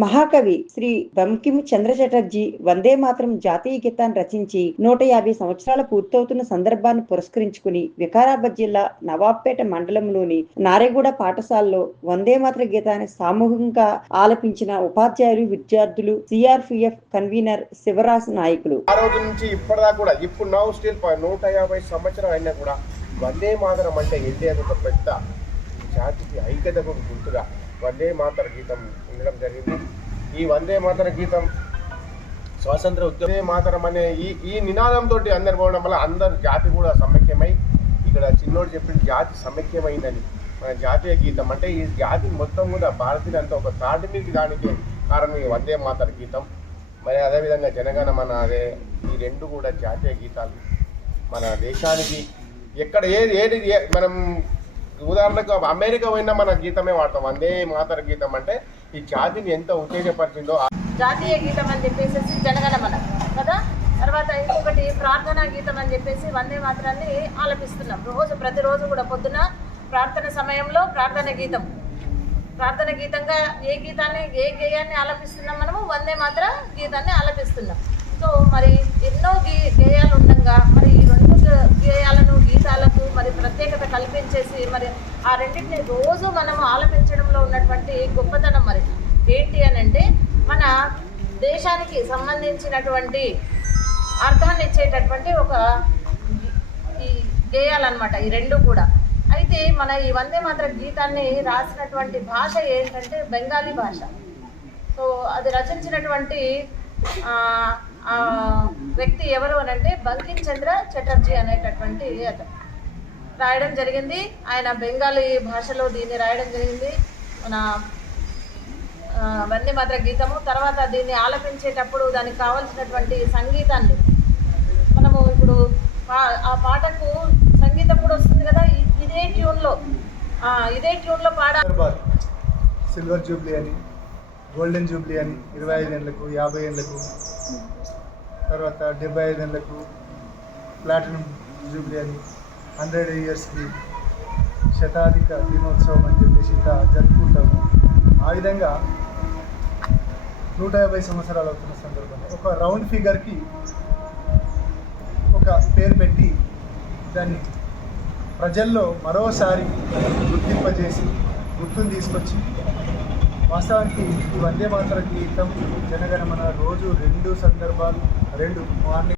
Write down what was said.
మహాకవి శ్రీ బంకిం చంద్ర చటర్జీ వందే మాత్రం జాతీయ గీతాన్ని రచించి నూట యాభై సంవత్సరాలు పూర్తవుతున్న సందర్భాన్ని పురస్కరించుకుని వికారాబాద్ జిల్లా నవాబ్పేట మండలంలోని నారేగూడ పాఠశాలలో వందే మాత్ర గీతాన్ని సామూహికంగా ఆలపించిన ఉపాధ్యాయులు విద్యార్థులు సిఆర్పిఎఫ్ కన్వీనర్ శివరాజ్ నాయకులు. ఆ రోజు నుంచి ఇప్పటిదాకా కూడా ఇప్పుడు నౌ స్టిల్ నూట యాభై సంవత్సరం అయినా కూడా వందే మాతరం అంటే ఇండియా ఒక పెద్ద జాతికి ఐక్యతకు గుర్తుగా వందే మాతర గీతం ఉండడం జరిగింది. ఈ వందే మాతర గీతం స్వాతంత్ర ఉద్యమే మాతరం అనే ఈ ఈ నినాదంతో అందరు పోవడం వల్ల అందరు జాతి కూడా సమైక్యమై ఇక్కడ చిన్నోడు చెప్పిన జాతి సమైక్యమైందని. మన జాతీయ గీతం అంటే ఈ జాతి మొత్తం కూడా భారతీయులంతా ఒక తాటి మీద దానికి కారణం ఈ వందే మాతర గీతం. మరి అదేవిధంగా జనగణ మన అదే ఈ రెండు కూడా జాతీయ గీతాలు మన దేశానికి ఎక్కడ ఏది ఏది మనం ఉదాహరణకు అమెరికా పోయినా మన గీతమే వాడతాం. వందే మాతర గీతం అంటే ఈ జాతిని ఎంత ఉత్తేజపరిచిందో ఆ- జాతీయ గీతం అని చెప్పేసి జనగణమన కదా? తర్వాత ఇంకొకటి ప్రార్థనా గీతం అని చెప్పేసి వందే మాత్రాన్ని ఆలపిస్తున్నాం. రోజు ప్రతిరోజు కూడా పొద్దున ప్రార్థన సమయంలో ప్రార్థన గీతం. ప్రార్థన గీతంగా ఏ గీతాన్ని ఏ గేయాన్ని ఆలపిస్తున్నాం మనము? వందే మాత్ర గీతాన్ని ఆలపిస్తున్నాం. సో మరి ఎన్నో గే గేయాలు ఉండగా మరి ఈ రెండు గేయాలను గీతాలకు వచ్చేసి మరి ఆ రెండింటిని రోజు మనం ఆలపించడంలో ఉన్నటువంటి గొప్పతనం మరి. ఏంటి అని అంటే మన దేశానికి సంబంధించినటువంటి అర్థాన్ని ఇచ్చేటటువంటి ఒక ఈ గేయాలన్నమాట ఈ రెండు కూడా. అయితే మన ఈ వందే మాత్ర గీతాన్ని రాసినటువంటి భాష ఏంటంటే బెంగాలీ భాష. సో అది రచించినటువంటి వ్యక్తి ఎవరు అని అంటే బంకిం చంద్ర చటర్జీ అనేటటువంటి అతను. రాయడం జరిగింది. ఆయన బెంగాలీ భాషలో దీన్ని రాయడం జరిగింది. మన వందే మాత్ర గీతము. తర్వాత దీన్ని ఆలపించేటప్పుడు దానికి కావలసినటువంటి సంగీతాన్ని మనము ఇప్పుడు పా- ఆ పాటకు సంగీతం కూడా వస్తుంది కదా? ఇదే ట్యూన్లో. ఇదే ట్యూన్లో పాడ సిల్వర్ జూబ్లీ అని గోల్డెన్ జూబ్లీ అని ఇరవై ఐదు ఏళ్ళకు యాభై ఏళ్ళకు తర్వాత డెబ్బై ఐదు ఏళ్ళకు ప్లాటినం జూబ్లీ అని హండ్రెడ్ ఇయర్స్కి శతాధిక దినోత్సవం అని చెప్పేసి ఇట్లా జరుపుకుంటాము. ఆ విధంగా నూట యాభై సంవత్సరాలు అవుతున్న సందర్భంలో ఒక రౌండ్ ఫిగర్కి ఒక పేరు పెట్టి దాన్ని ప్రజల్లో మరోసారి గుర్తింపజేసి గుర్తుని తీసుకొచ్చి వాస్తవానికి ఈ వందే మాతర గీతం జనగణమన రోజు రెండు సందర్భాలు రెండు మార్నింగ్